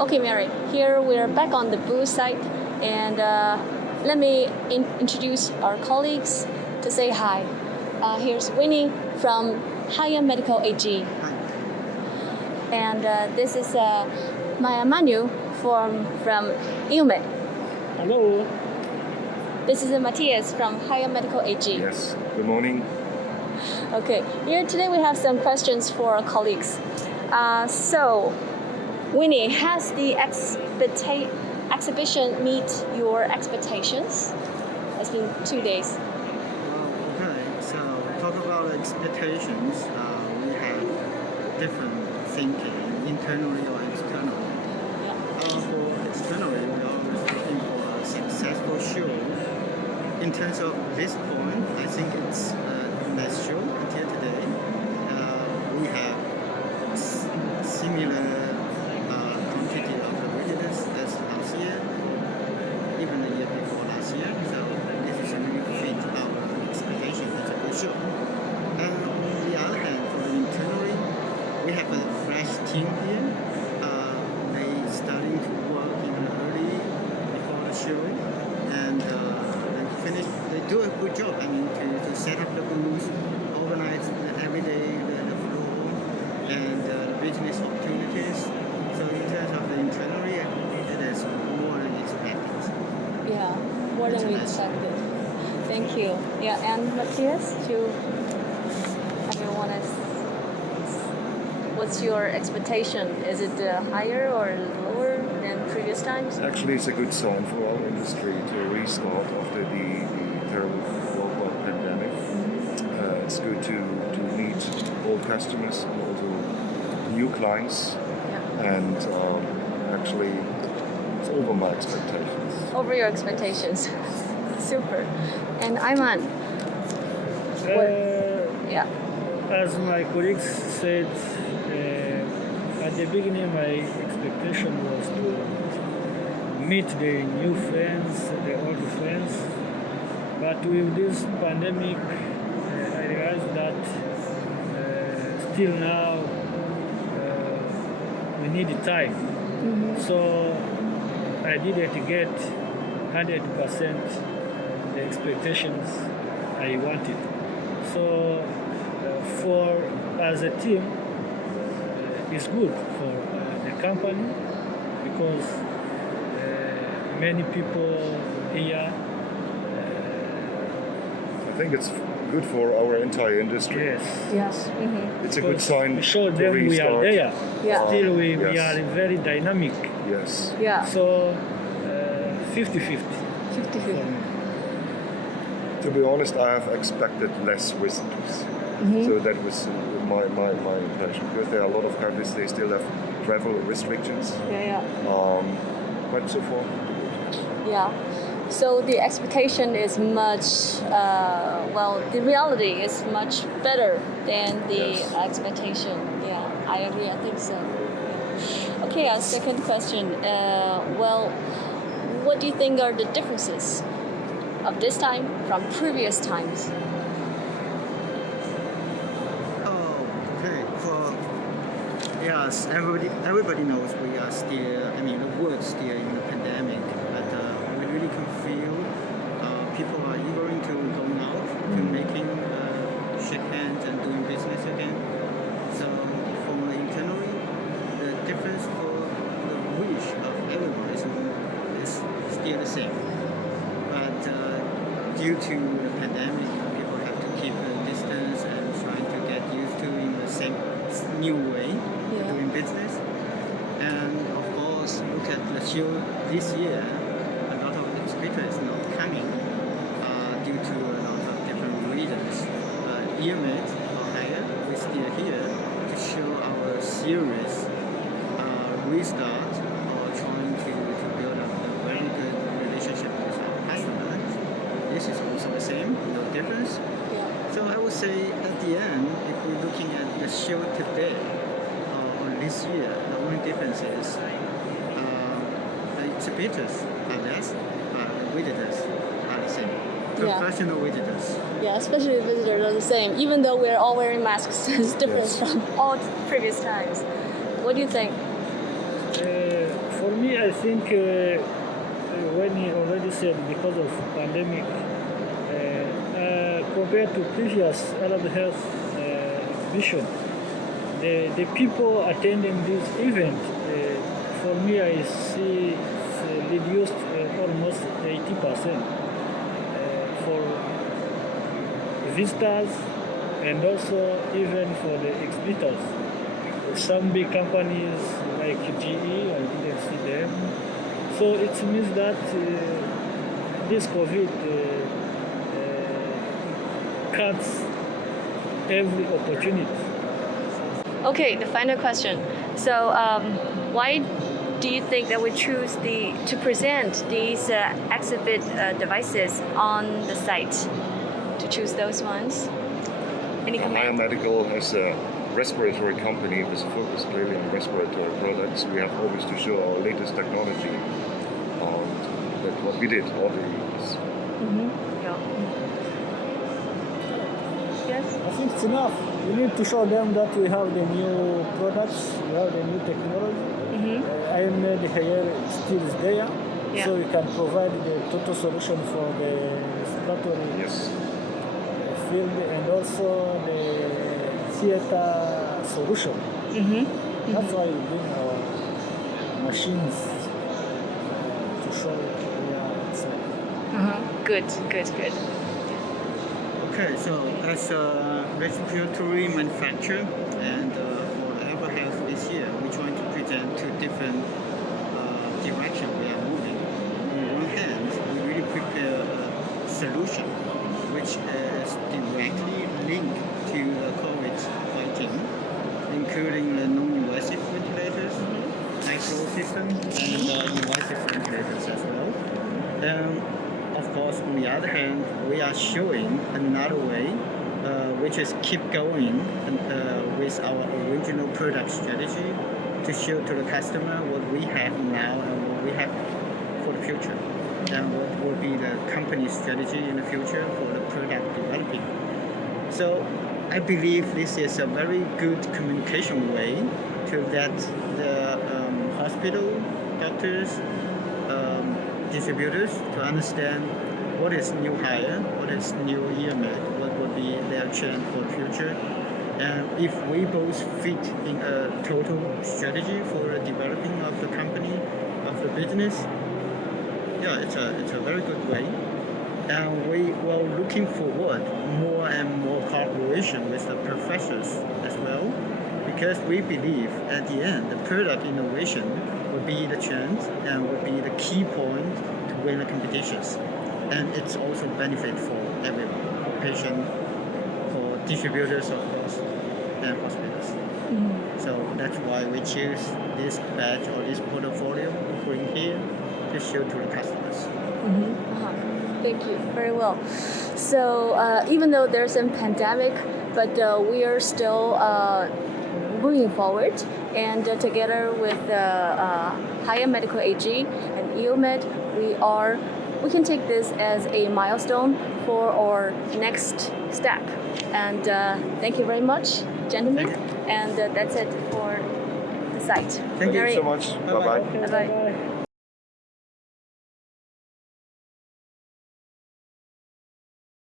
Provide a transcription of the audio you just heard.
Okay, Mary, here we're back on the booth site, and let me introduce our colleagues to say hi. Here's Winnie from Heyer Medical AG. Hi. And this is Manu from Aeon. Hello. This is Matthias from Heyer Medical AG. Yes, good morning. Okay, here today we have some questions for our colleagues. So, Winnie, has the exhibition meet your expectations? It's been 2 days. Okay, so talk about expectations. We have different thinking, internally or externally. For externally, we are always looking for a successful show. In terms of this point, I think it's less show until today. We have similar quantity of the visitors as last year, even the year before last year. So this is really fit our expectation as a good show. And on the other hand, for internally, we have a fresh team here. They starting to work even early before the show, and they do a good job. I mean, to set up the booth, organize every day the floor, and business opportunities. So in terms of the internally, it is more than expected. Yeah, more than we expected. Thank you. Yeah, and Matthias, what's your expectation? Is it higher or lower than previous times? Actually, it's a good sign for our industry to restart after the terrible global pandemic. It's good to meet old customers and also new clients. Yeah. And actually, it's over my expectations. Over your expectations. Super. And Ayman? Yeah. As my colleagues said, at the beginning my expectation was to meet the new friends, the old friends. But with this pandemic, I realized that still now we need time. Mm-hmm. So I didn't get 100% the expectations I wanted. So for as a team, it's good for the company because many people here. I think it's good for our entire industry. Yes. Yes. Mm-hmm. It's a good sign We show to them we restart. are there. Yeah. Still, we Yes. are very dynamic. Yes. Yeah. So 50-50. 50-50. To be honest, I have expected less visitors. Mm-hmm. So that was my impression, because there are a lot of countries, they still have travel restrictions. Yeah. But so far, Yeah. So the expectation is much, the reality is much better than the Yes. expectation. Yeah, I agree. I think so. Yeah. Okay, our second question. What do you think are the differences of this time from previous times? Okay. Yes, everybody knows we are still. I mean, the world's still in the pandemic, but we really can feel people are eager to going out, to making shake hands and doing business again. So from the internally, the difference for the wish of everyone is still the same. But due to the pandemic, people have to keep a distance and trying to get used to in the same new way doing business. And of course, look at the show this year. A lot of exhibitors not coming due to a lot of different reasons. Aeon Heyer, we're still here to show our series restart or trying to build up a very good relationship with our customers. This is also the same, no difference. Yeah. So I would say at the end, if we're looking at the show today or this year, the only difference is the exhibitors are less, but the visitors are the same. Professional visitors. Yeah, especially visitors are the same. Even though we're all wearing masks, it's different Yes. from all previous times. What do you think? I think when he already said because of pandemic, compared to previous Arab Health exhibition, the people attending this event, for me, I see it's reduced almost 80% for visitors and also even for the exhibitors. Some big companies like GE, I didn't see them. So it means that this COVID cuts every opportunity. Okay, the final question. So, why do you think that we choose to present these exhibit devices on the site? To choose those ones? Any Heyer comment? Medical as a respiratory company with a focus clearly on respiratory products, we have always to show our latest technology. That's what we did all the years. Yeah. Yes. I think it's enough. We need to show them that we have the new products, we have the new technology. Aeon Heyer still is there, Yeah. so we can provide the total solution for the respiratory Yes. field and also the theater solution. That's why we bring our machines to show where it's at. Good. Okay, so as a respiratory manufacturer and for Aeon Health this year, we're trying to present two different directions we are moving. On one hand, we really prepare a solution which is directly linked to COVID fighting, including the non-invasive ventilators, micro system, and invasive ventilators as well. Of course, on the other hand, we are showing another way, which is keep going with our original product strategy to show to the customer what we have now and what we have for the future, and what will be the company's strategy in the future for the product developing. So I believe this is a very good communication way to let the hospital, doctors, distributors to understand what is new Heyer, what is new EMED, what will be their trend for the future. And if we both fit in a total strategy for the developing of the company, of the business, yeah, it's a very good way. And we were looking forward more and more cooperation with the professors as well, because we believe at the end the product innovation will be the trend and will be the key point to win the competitions. And it's also benefit for everyone, for patient, for distributors of course, and hospitals. So that's why we choose this batch or this portfolio to bring here to show to the customers. Thank you. Very well. So even though there's a pandemic, but we are still moving forward, and together with Heyer Medical AG and EOMed, we can take this as a milestone for our next step. And thank you very much, gentlemen. And that's it for the site. Thank you so much. Bye bye. Bye bye.